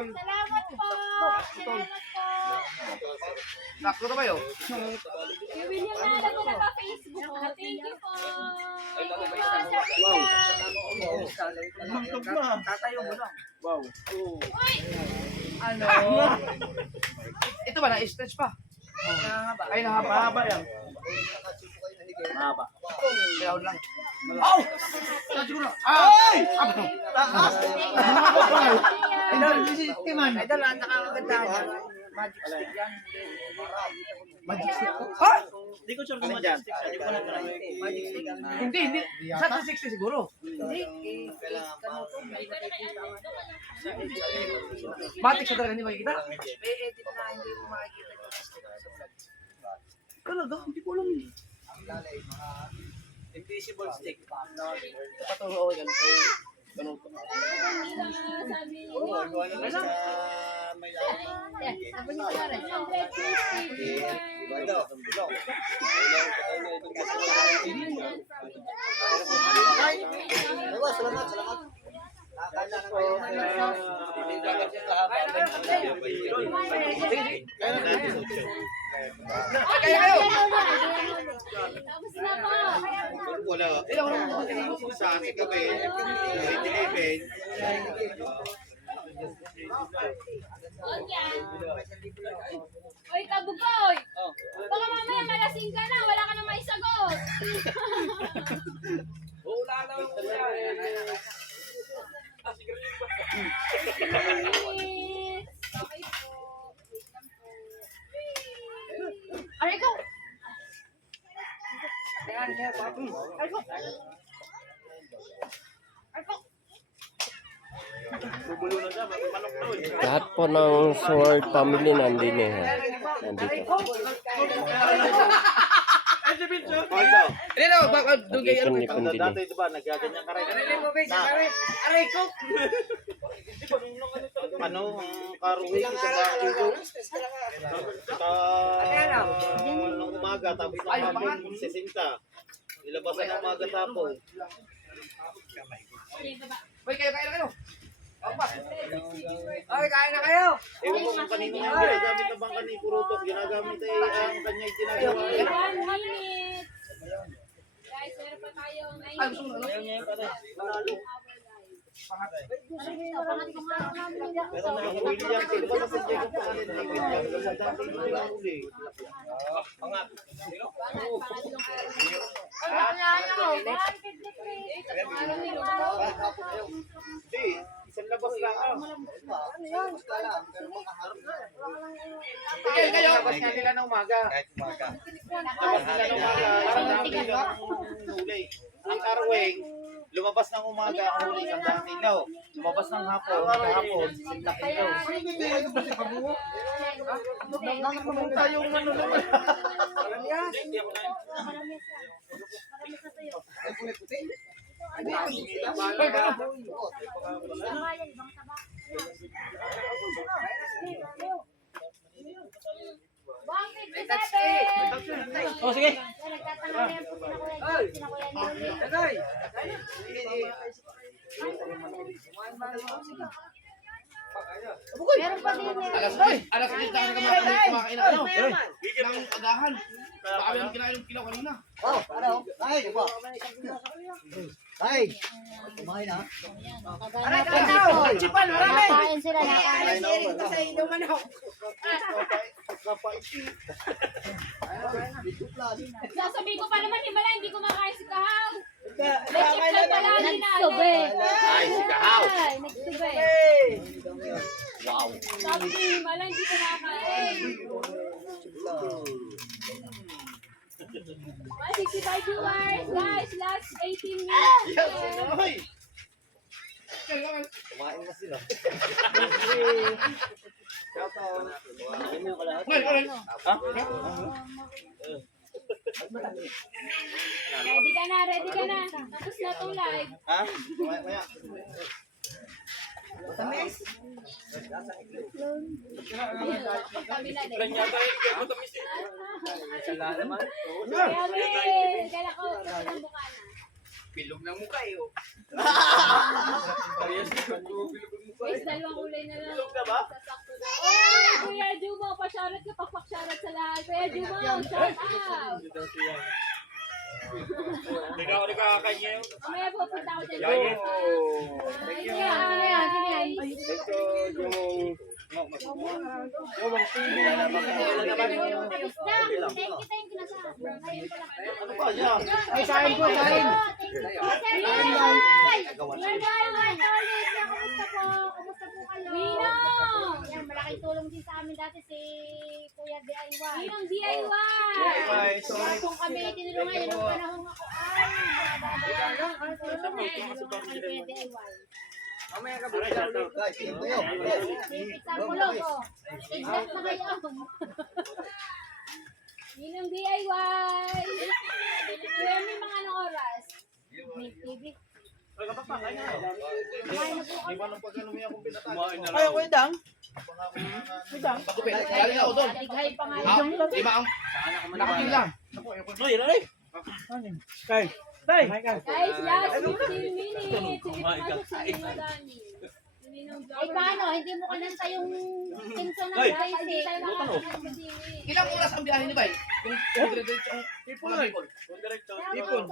Salamat po. Salamat po. Sakto na ba yun? Si William na alam ko na Facebook ko. Thank you po. Thank you po, Sir William. Tatayo mo lang. Wow. Uy! Ano? Ito ba na-stretch pa? Nahaba. Ay, nahaba. Mahaba yan. Mahaba. Gawin lang. Oh! Siguro na. Ay! Taas! Idol, Timan. Idol, nakakaganda niya. Magic stick yan. Magic stick ko? Ha? Hindi ko sure kung magic stick siya. Hindi ko na try. Magic stick? Hindi. Sa 360 siguro. Hindi. Matik sa talaga, hindi makikita? May edit na hindi mo makikita ito sa vlog. Talaga? Hindi ko alam yun. Invisible stick. Paturo ako yan. Ganun ko. Sabi niyo. Sabi niyo sa rin. Salamat. Tapos na po. Wala. Sa akin kami, dinibig. Huwag yan. Oy, Kabugoy. Baka mamaya malasing ka na. Wala ka na maisagot. Wala na. Okay po. Wait lang po. Aray ko. Lahat po ng Sword family nandito eh. Nandito. Hindi na, baka dugay ano. Ipon-ipon din eh. Dati diba, nagkaganyan ka rin. Aray ko! Ano, ang karuwi sa bakilo. Nung umaga, tapos ng hapon, 60. Nilabasan ng umaga tapon. Hoy, kayo. Opa. Hoy, kain na kayo. Ewan ko kung kanino yung ginagamit na bang kanino purutok. Ginagamit ay ang kanya'y ginagawa. 1 minute. Guys, meron pa tayong 9 Ay, gusto mo na, no? Manalo. Pero na yung William Silva sa Diego Pangalan na William. Sa dati hindi lang uli. Hindi, isang labas lang. Kayo. Labas nga nila ng umaga. Labas nila ng umaga. Isang dami lang huli. Ang arweng, lumabas ng umaga ang huli ng dakilaw. Lumabas ng hapon, isang dakilaw. Nakapunta yung ano naman. Oh, sige. Meron pa din Alas 10 tayo kumakain na ano? Ng agahan. Baka may kinain ng kilaw kanina. Chipal, marami. Kain sila na kain. Sasabihin ko pa naman, himala, hindi ko makain si Kahaw. May chipal pala ni Nane. Ay, si Kahaw. Next to be. Wow. Sabi ko, himala, hindi ko makain. 165 viewers, guys. Last 18 minutes. Kumain na sila. Ready ka na. Tapos na itong live. Ha? Maya. Kami na din. Kaya kaya ko, tapos ng mukha na. Pilog ng mukha eh. Parehas na. Pilog ng mukha. Guys, dalawang kulay na lang. Ilog na ba? Sasakto na. Oh, Kuya Jumo, pa-shoutout ka, pakpak-shoutout sa lahat. Kuya Jumo, shout out. Hindi ka ako nakakakanya yun. Mamaya po, punta ako dyan. Yayin. Thank you. Sino yan? Sino yan? Ito yung Tapos na. Thank you na sa. Ngayon pa lang. Ano ba yan? Ay, sahin po, sahin. Thank you po, Sir Leroy. Leroy, kamusta po? Kamusta po kayo? Ninong! Yan, malaking tulong din sa amin dati si Kuya DIY. Ninong DIY! Kaya kung kami tinulungan yun nung panahon ako, ay, tulong na yun. Tulungan kami Kuya DIY. Mamaya ka ba? Isang kulog, oh. Tignan na kayo. Ninong DIY! Kuya, may mga anong oras? May TV. Ay, kapapang, kanya na. Kumain na po Di kami. ba nung pag-ano mo yung kumpita tayo? Ay, ako dang. Pagupit. Galing ako doon. Tighay pa nga Ah, yun. lima ang nakating lang. Kay. Guys, last 15 minutes. Pasok si Ninong Dani. Ay, paano? Hindi mo kananta yung tinso ng guys. Hindi tayo makakasabili. Ilang oras ang biyahe ni Bay? Yung dire-diretso ang people. Ipon.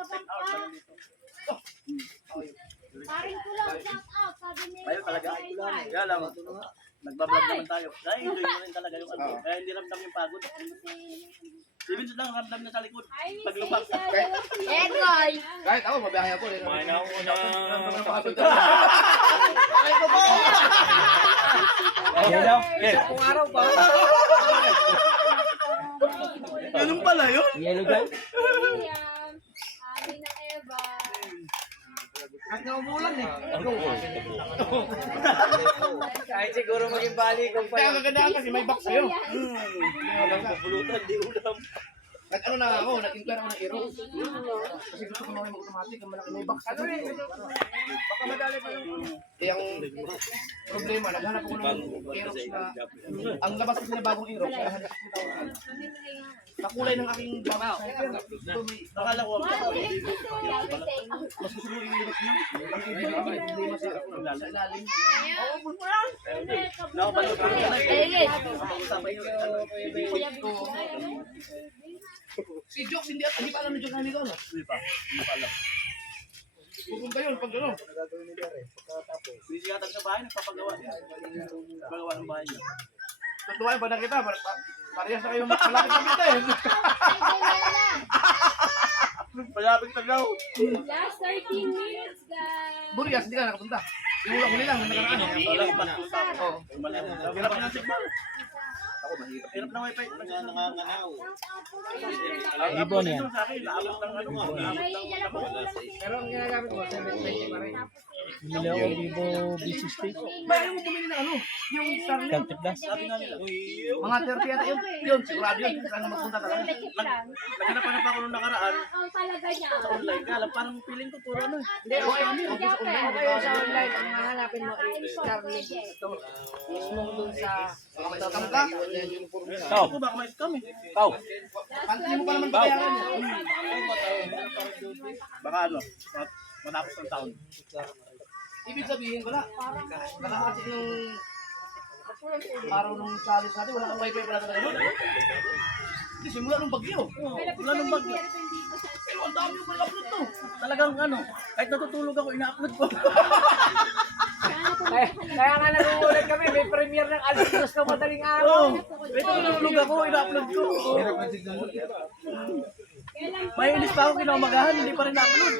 Paring kulong, shout out. Sabi ni Ayaw talaga. DIY. Kaya lang, nagbablog naman tayo. Kaya enjoy mo rin talaga yung ano. Kaya hindi ramdam yung pagod. Even lang ramdam na sa likod. Ay, Miss Paglubak. Hazel. Edroy. Kahit ako, mabiyahe ako. Kumain na ako na. Ay, ko po! Kung araw pa. Ganun pala yun? William. Amin ng Eva. At nga umulan eh. Kahit siguro maging bali kung Kaya ang kagandahan kasi may box sa'yo. Pulutan, di ulam. Nag-ano na ako, nag-inquire ako ng Aero. Kasi gusto ko na rin mag-automatic, ang malaki may box. ano rin? Baka madali pa yung Eh, ang problema, naghanap ako ng Aerox na, ang labas kasi na bagong Aerox, kaya hanap ko tawag. Kakulay ng aking box. Ito may, Nakala ko One minute to two. mas gusto mo yung Aerox niya. Ang ibig ko, hindi masira ako sa ilalim. Nakapalot ka na. Pag-usapan nyo. Si Jokes, hindi pa alam ni Jokes na nito, no? Hindi pa. Hindi pa alam. Pupunta yun, pag gano'n. Busy yata sa bahay, nagpapagawa niya. Nagpapagawa ng bahay niya. Tutuwa ba na kita? Parehas na kayo malapit na kita eh. Palapit na daw. Last 13 minutes, guys. Burias, hindi ka nakapunta. Yung huli lang, nakaraan eh. Walang pa. Oo. Hirap na signal. Ako mahirap. Hirap na wifi. Nanganganaw. Ibon yan. Sa akin, naabot ng ano nga. May dala po ulam si Pero ang ginagamit mo, 720 pa rin. Bumili ako Vivo B60. Bayan mo bumili na ano? Yung Starlink. Sabi nga nila. Mga 30 yata yun. Yun, sigurado yun. Saan na magpunta talaga. Naghanap ako nung nakaraan Ang talaga niya. sa online. Kaya lang, parang feeling ko puro ano. Hindi, okay yun sa online. Ang hahanapin mo is Starlink. Ito. Mismo dun sa... Baka may tatang ka. Ikaw. Ako baka may scam eh. Ikaw. Hindi mo pa naman bayaran yun. Baka ano, matapos ng taon. Ibig sabihin, wala. Kalahati ng araw ng challenge natin, wala kang wifi pala talaga. Hindi, simula nung bagyo. Wala nung bagyo. Pero ang dami yung upload to. Talagang ano, kahit natutulog ako, ina-upload ko. Kaya nga nagugulat kami, may premiere ng Alas Dos na madaling araw. Oo. Kahit natutulog ako, ina-upload ko. May inis pa ako kinamagahan, hindi pa rin na-upload.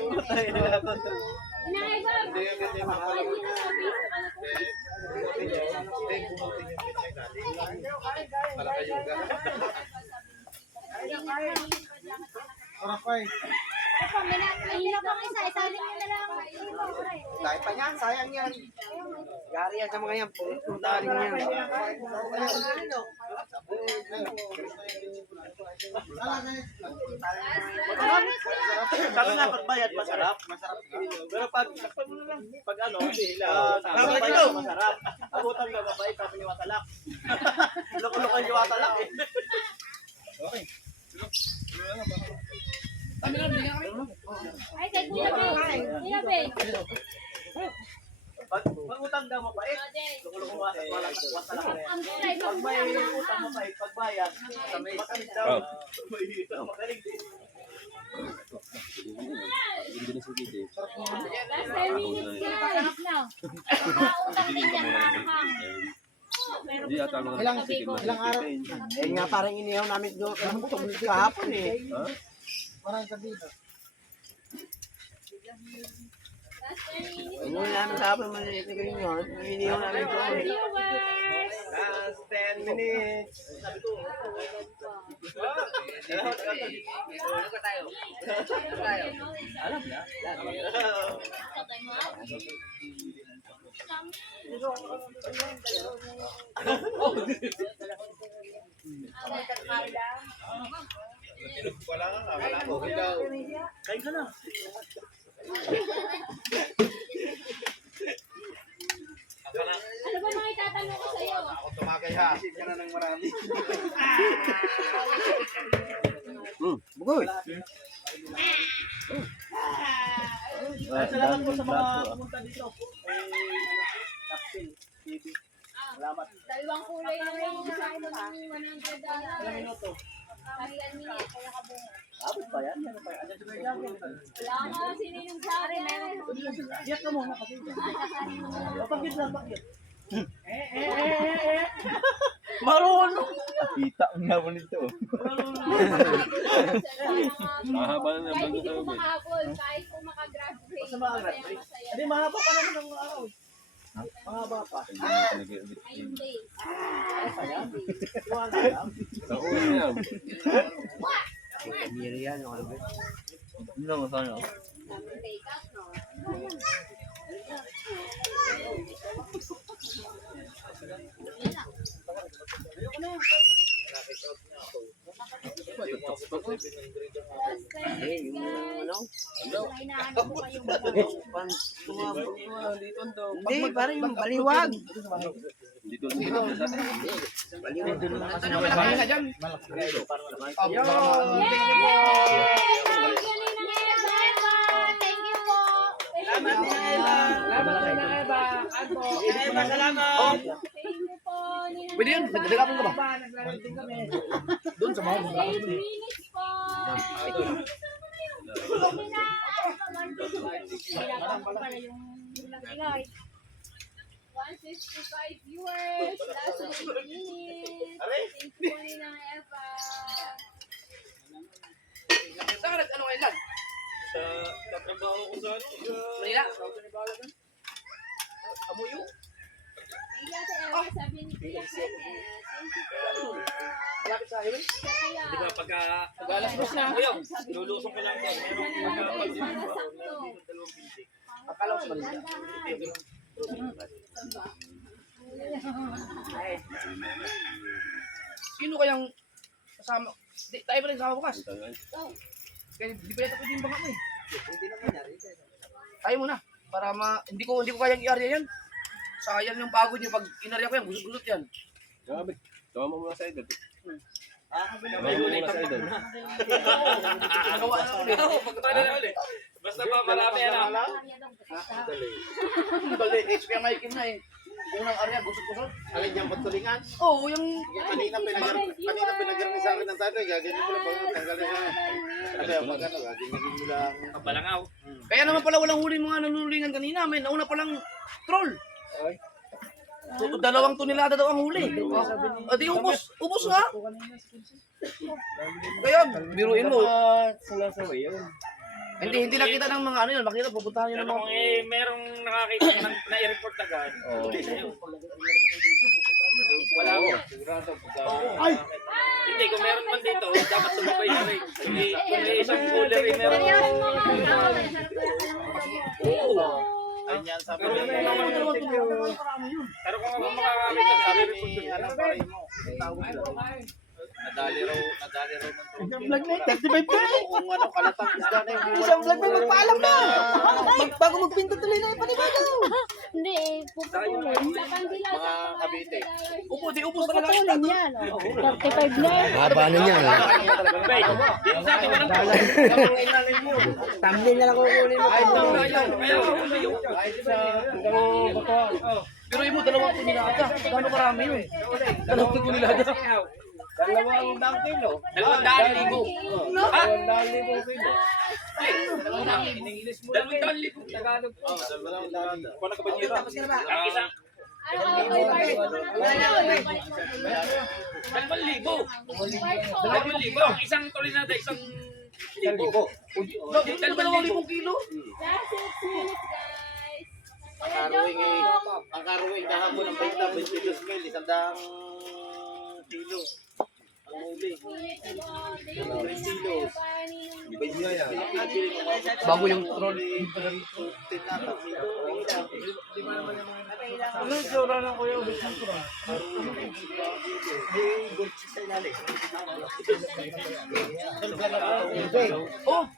Kahit pa yan, sayang yan. Gari yan sa mga yan. Punta rin yan. Sabi nga, pagbayad, masarap. Pero pag, sakpan mo na lang. Pag ano, pagbayad, masarap. Abutan ka, mabait, sabi ni Watalak. Loko-loko yung Watalak eh. Okay. Kami lang, bigyan kami. Ay, kay Kuya Ben. Kuya Ben. Pag utang daw mabait. Lukulong mo wala talaga yan. Pag may utang mabait, pag bayad, matamis daw. Magaling din. Last 10 minutes guys. Nakautang din yan, manghang. Ilang araw? Eh nga parang inihaw namin doon. Alam ko kahapon eh. Parang sabi na. Last 10 minutes Ano namin kahapon maliit na ganyan yun. Inihaw namin doon. viewers. Last 10 minutes. Alam na. Wala ka, wala ko. Kain ka na. Ano ba mga itatanong ko sa'yo? Ako tumakay ha. Isip ka na ng marami. Bugoy. Salamat po sa mga pumunta dito. Captain TV. Salamat. Dalawang kulay lang yung sa akin ng $100. Ilang minuto? Kasi ang minute, kaya kabungo. Abot pa yan? Ano pa yan? Ano pa yan? Wala ka sininong sa akin. Diyak ka muna kasi. Bakit lang, bakit? Marunong. Kita nga mo nito. Mahaba na Kahit naman hindi ito. ko makahabol, kahit ko makagraduate. Basta makagraduate. Hindi, mahaba pa naman ang araw. Mahaba pa. Ayun days. Wala lang. Nauna yan. Miri yan. Ano ba? Ano mo sana? Take out, no? Last time, guys. May naano ko kayong Hindi, parang yung baliwag. Dito. Ano malaki na dyan? Thank you po. Salamat din, Eva. Thank you po. Pwede yun, nagdagapon ka ba? Doon sa mga 8 minutes po. Kailangan ko pala yung nag-ingay. 155 viewers. Last 8 minutes. Thank you po Ninang Eva. Saan ka ano ngayon lang? Sa tatrabaho ko sa Manila? Amuyo. Thank you Ate Eva. Sabi ni Kuya Kenneth. Thank you po. Malapit sa highway? Kaya, Di ba pagka Galas-gas na. lulusong ko lang yan. Meron sakto. Akala ko sa Manila. Sino kayang kasama? Di, tayo ba nagsama bukas? Kaya di pa yata pwede yung bangka mo eh. Tayo muna. Para hindi ko kayang i-area yan. Sayang yung pagod nyo pag inarya ko yan. Gusot-gusot yan. Grabe. Tawa mo muna sa idol. May Tawa mo huli muna ka sa idol. Nagawa na ulit. Pagkatala na ulit. Basta pa marami yan lang. Dali, HP ang maikin na eh. Unang area, gusot-gusot. Alin yung pagtulingan? Oo, yung... Kanina pinagaling sa akin ng tatay. Gagawin mo lang pag tanggalin sa akin. Sabi ako magano, gagawin mo lang. Kabalangaw. Kaya naman pala walang huli mga nanulingan kanina. May nauna palang troll. Dalawang tonelada daw ang huli. Di ubos nga. Kaya, biruin mo. Sulasaway yun. Hindi nakita ng mga ano yun. Makita, pupuntahan yun ng mga... Merong nakakita na i-report agad. Wala ko. Ay! Hindi, kung meron man dito, dapat sumabay na rin. Kung may isang cooler rin meron. Ayun yan, sabi Pero Pero kung ako makakamit, sabi ni ano pa rin mo. Nadali raw ng Isang vlog na 35 pa eh. Kung ano, kalatang isda na yung Isang vlog na magpaalam na. Bago magpinto tuloy na yung panibago. Hindi, puputulin. Sa kandila. mga kabite. Upo, di ubos talaga. Puputulin yan. 35 na. Haba na niyan. Thumbnail na lang kukunin mo. Pero mo, dalawang punilada. Gano'ng karami yun? Dalawang punilada. 200 kilo. 200,000. Ha? 200 kilo. Isang tolinada, isang Dalawang kilo. Last 6 minutes, guys. Ang karuwing kahapon ng 22 mil, 100 kilo. Ang huli. Bago yung troll. Ano yung tsura ng kuya? Oh!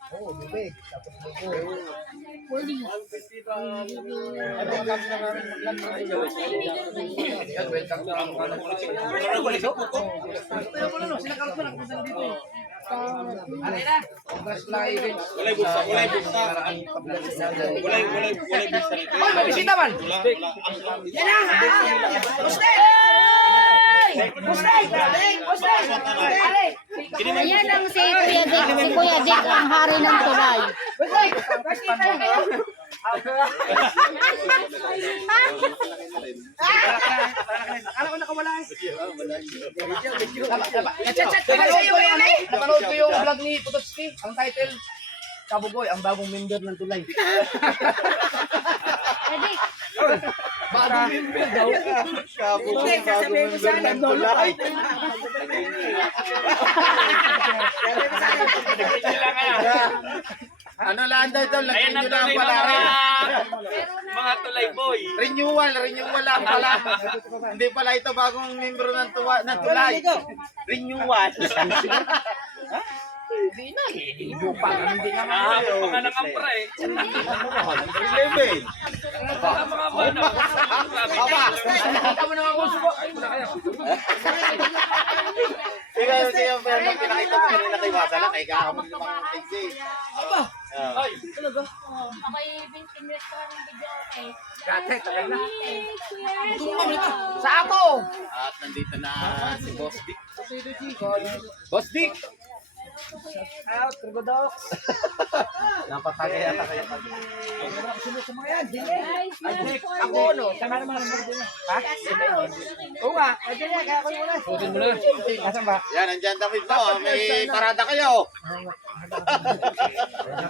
Yan, welcome to ang ano. Pero wala no, sila Carlos na nakapunta dito eh. Congrats lang events. Walay buksa, walay buksa. Walay buksa. Ay, may bisita man! Ayan lang si Kuya Dick. Si Kuya Dick ang hari ng tulay. Akala ko nakawala eh. Napanood ko yung vlog ni Putotski. Ang title, Kabugoy, ang bagong member ng tulay. Bagong member daw. Hindi, sasabihin ko sana doon. Ano lang daw ito? Ayan ang Lagyan nyo lang tunay pala rin. mga tulay boy. Renewal lang pala. Hindi pala ito bagong membro ng tulay. Renewal. Hindi na eh. Hindi naman. Ahapon pa nga ng ampra eh. Level. Baka mga bana. Aba. Nakita mo naman kung subo. Ay, wala kaya. Ikaw siya pero pinakita ko kanina kay Wasala kay kahamon limang tigsi. Aba. Ay. Talaga. Ako'y pinrest ko ng video, okay? Dati, tagal na. Kuya Tumang ito. Dick. Sa ako. At nandito na si Boss Dick. Boss Dick. Out, Trigodox. Napatagay yata kayo. Sunod sa mga yan. Sige. Guys, last 4 Ako, no? Tama naman ang mga din. Ha? Oo nga. O, dyan yan. Kaya ako muna. Sutin mo na. Asan ba? Yan, nandyan David mo. May parada kayo.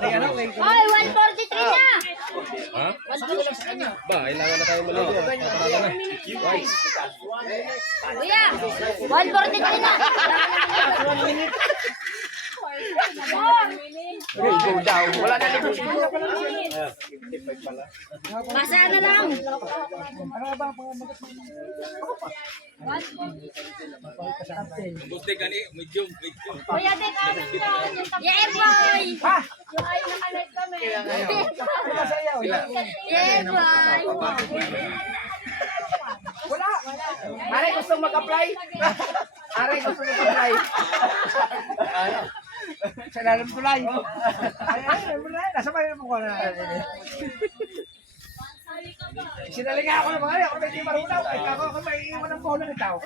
Kaya ano? Ay, 143 na! Ba, kailangan na tayo maligo. Paparada na. Kuya, 143 na! Go daw. Wala na libo. Basa na lang! Ano ba ang mga Buti gani, medium. Kuya Dick, ano yun? Yeah, boy! Yung ay naka-live kami. masaya? Yeah, boy! Wala. Are, gusto mag-apply? Are, gusto mag-apply? Sa lalim tulay. Ay, wala. Nasa ba yung mukha na? Sinaling nga ako ng mga ako may di marunong. Ay, ako may iwan ng bola ng tao.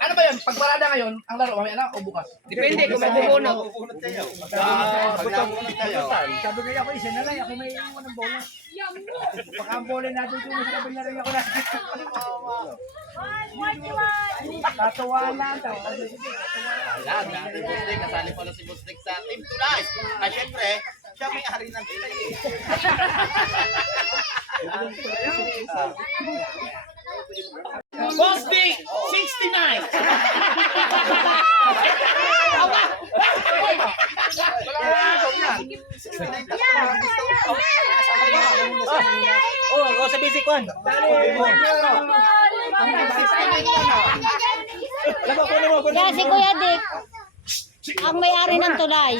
Ano ba yun? Pagparada ngayon, ang laro, mamaya na o bukas? Depende kung may bubunot. Pupunot kayo. Pagkapunod kayo. Sabi ko ako, isa na lang. Ako may iwan ng bola. Baka ang bola natin kung sa kabila na rin ako na. Tatawa lang daw. Wala, dati Boss Dick. Kasali pala si Boss Dick sa Team Tulay. At syempre, siya may ari ng tulay eh. Boss Dick, 69. Oh, sa basic one. si Kuya Dick. Ang may-ari ng tulay.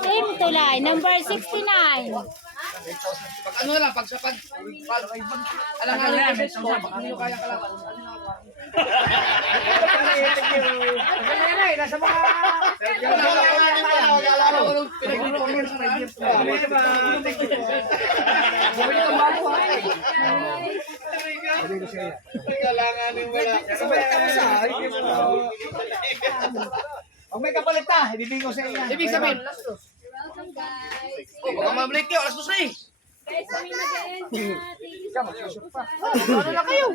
Team Tulay, number 69. Pag ano lang, pag alangan lang, baka hindi nyo kaya kalaban. Nasa mga... Pag may kapalit na, ibibigay ko sa iyo. Ibig sabihin, Welcome guys. baka mabalik kayo, alas 2 na eh. Guys, kami mag-end na. Thank you so much. Ano na kayo?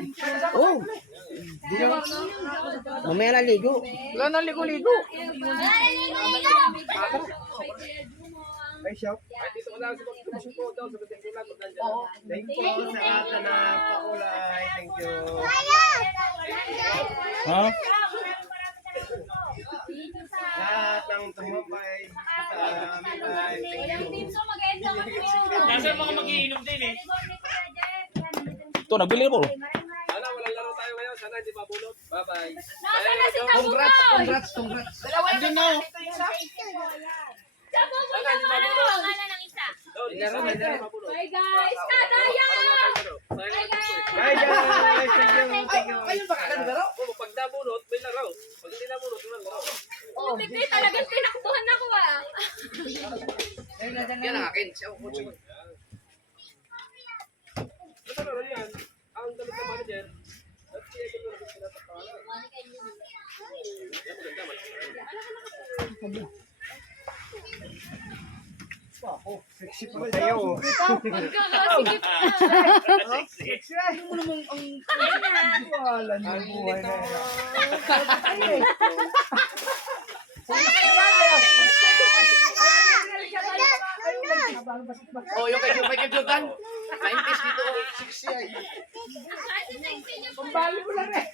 Mamaya na ligo. Wala nang ligo-ligo. May shop. Thank you sa lahat na nagpakulay. Thank you. Ha? Lahat ng tumabay sa amin ay thank you. Team, so mag-end na kami. Nasa mga magiinom din eh. Ito, nagbili mo. Sana walang laro tayo ngayon. Sana hindi mabulot. Bye-bye. Nasaan na si Congrats, Tabukoy? congrats. Andun na. Tabukoy na ano? Pangalan ng isa. Bye guys! Kadaya! Bye guys! Bye guys! Thank you. Ayun ba kagad laro? Pag nabulot, may laro. Pag hindi nabulot, walang laro. Oh, bigay talagang tinakbuhan ako ah. Yan ang akin. Siya ang kutsi ko. Basta laro yan. Ang damit ng manager. At siya yung laro sila sa pangalan. Yan, maganda. Sexy pa kayo. Magkakasigip na. Sexy. Ano mo namang ang... Wala niyo buhay na yan. Oh, yung kay Michael Jordan. 90s dito. 60 ay. Pambali mo lang eh.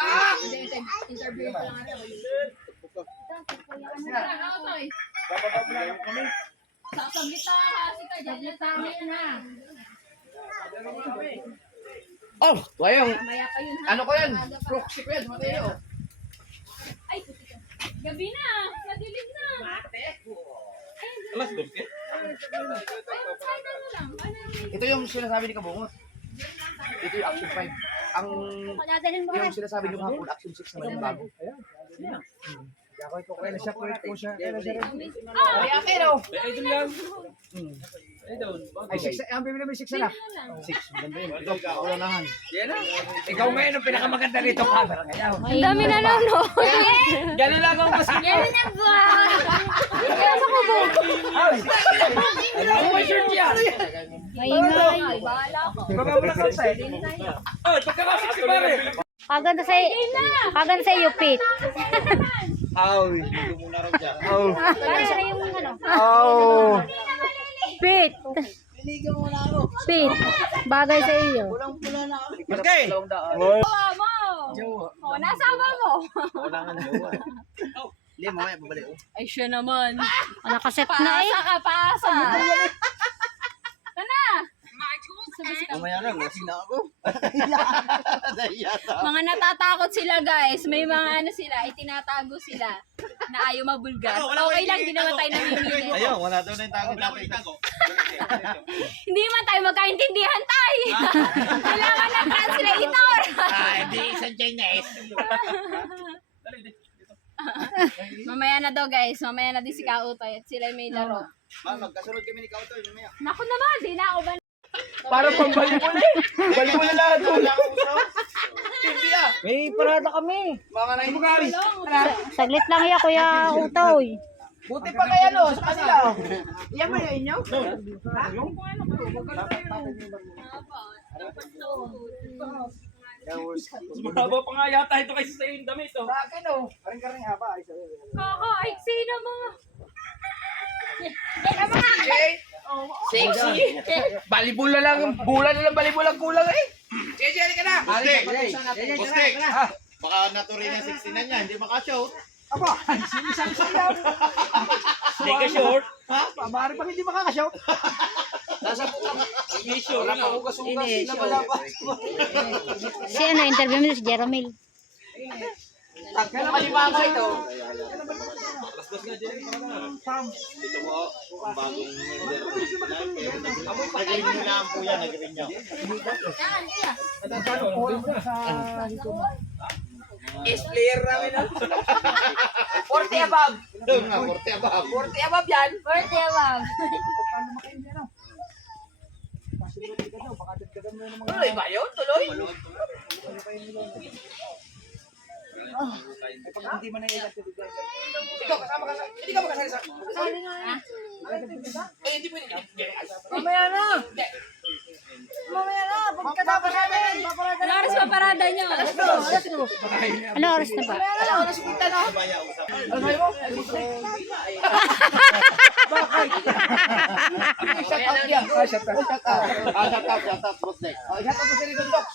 Ah! Sasaglit na kasi ka dyan. Na. Oh, wayong. Maya pa yun ha. Ano ko yan? Proxy ko yan. Mateo. Ay, gabi na. Madilim na. Alas 12. Kahit ano lang. Ito yung sinasabi ni Kabungot. Ito yung Action 5. Ang Nadalhin mo yung sinasabi niyo hapon, Action 6 naman yung bago. Ako ito kaya siya po siya. Kaya siya rin. Ah! Ay, akin oh! May idol yan. Idol. Ay, 6. Ang bibili mo 6 na. 6. Maganda yun. Ito, kaulanahan. Yan na. Ikaw ngayon ang pinakamaganda rito camera. Ang dami na lang, no? Ganun lang ang mas... Ganun na ba? Kaya sa kubo. Ano may shirt yan? Maingay. Bahala ko. Baba mo lang kalsa eh. Oh, pagkakasik si pare. Kaganda sa iyo, Pete. Aw, dito muna raw dyan. Para yung ano. Oh. Pete. Pete. Bagay sa iyo. Okay. Jowa mo. Oh, nasama mo. Wala nga na jowa. Hindi, mamaya babalik. Ay, siya naman. Nakaset na eh. Paasa. Kana. Mamaya na, lasing na ako. Mga natatakot sila guys. May mga ano sila, itinatago sila na ayaw mabulgar. Okay lang, di naman tayo namimili. Ayaw, wala daw na yung tago natin. Hindi man tayo magkaintindihan tayo. Kailangan ng translator. Hindi, isang Chinese. Mamaya na daw guys. Mamaya na din si Kautoy at sila may laro. Ma'am, magkasunod kami ni Kautoy mamaya. Naku naman, di na ako ba? Parang pambali mo na eh. Bali mo na lahat. Wala akong gusto. Hindi ah! May parada kami. Mga na Saglit lang ya Kuya Utoy. Buti pa kaya no, sa kanila. Iyan ba yung inyo? Mahaba pa nga yata ito kasi sa yung damit. Oh. Sa akin oh. Karing-karing haba. Ay, sabi. Kaka-aiksi na mga. Sexy! Balibula lang, bulan na lang balibula ang kulang eh! Sige, sige, ka na! Bustik! Baka naturin yung 69 niya, hindi makashoot. Aba, isang sayaw. Hindi ka short. Ha? Maaari pang hindi makakashout. Hindi short. Wala pa hugas-hugas, labalabas. Si ano, interview mo si Jeromel. Kailan kalimango ito? Dito po, ang bagong member. Nag-ring nyo lang po yan, nag-ring nyo. Is player namin na. 40 above. Doon nga, 40 above. 40 above yan. Birthday, ma'am. Tuloy ba yun? Tuloy? Ikaw, kasama ka sa... Hindi ka makasali sa... Eh, hindi pwede. Mamaya na. Mamaya na. Pagkatapos natin. Ano oras pa parada nyo? Ano oras na ba? Alam ko na si Quinta na. Ano sa'yo mo? Bakit? Shout out yan. Shout out. Shout out, boss Nick. Shout out mo si Ridondok.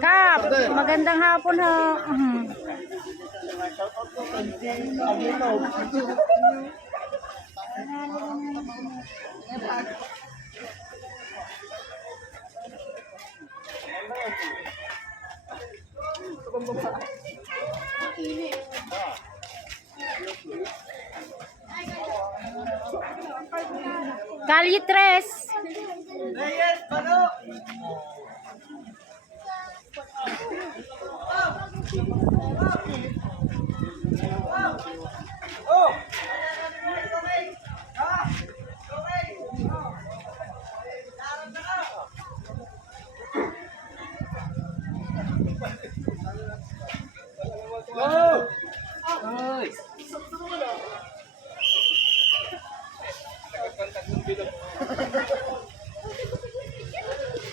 Kap, magandang hapon ho. Calle 3.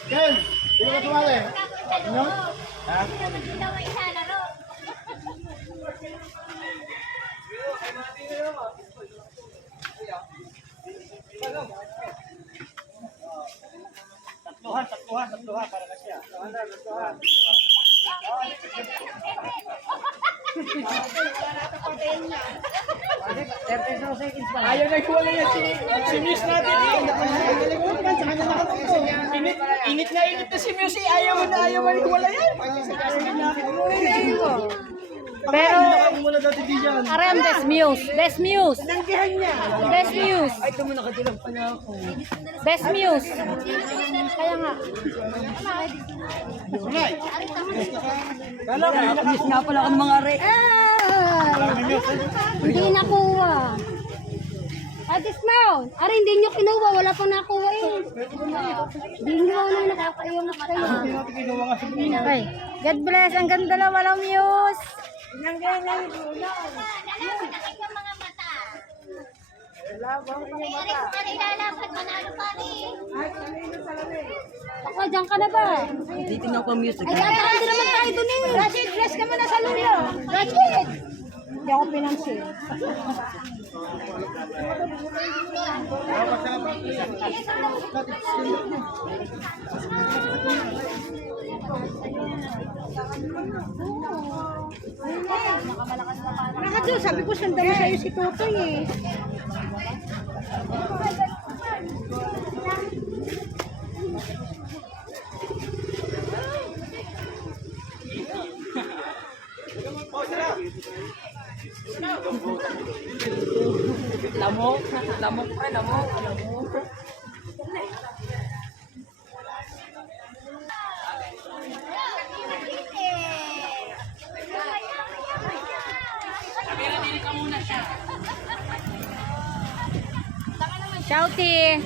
Ken, hindi ka tumali. Tatluhan para kasi. Tatluhan. Ayaw na iwala yan si Muse natin eh. Init na si Muse eh. Ayaw na iwala yan. Pero, aram, best muse. Best muse. Best muse. Ay, ito mo nakatilang pa na ako. Best muse. Kaya nga. Miss nga pala ako ng mga re. Hindi nakuha. Dismount. Ari, hindi nyo kinuha. Wala pang nakuha eh. Hindi nyo na nakakaiwangat kayo. Okay. God bless. Ang ganda na walang muse. Ako, dyan ka na ba? Titignan ko ang music. Ay, hindi naman tayo dun eh. Rashid, bless ka muna sa lulo. Rashid! Hindi ako pinansin. Nakadyo, sabi ko sundan mo sa'yo si Tutoy eh. Lamok pa, lamok. Shouty!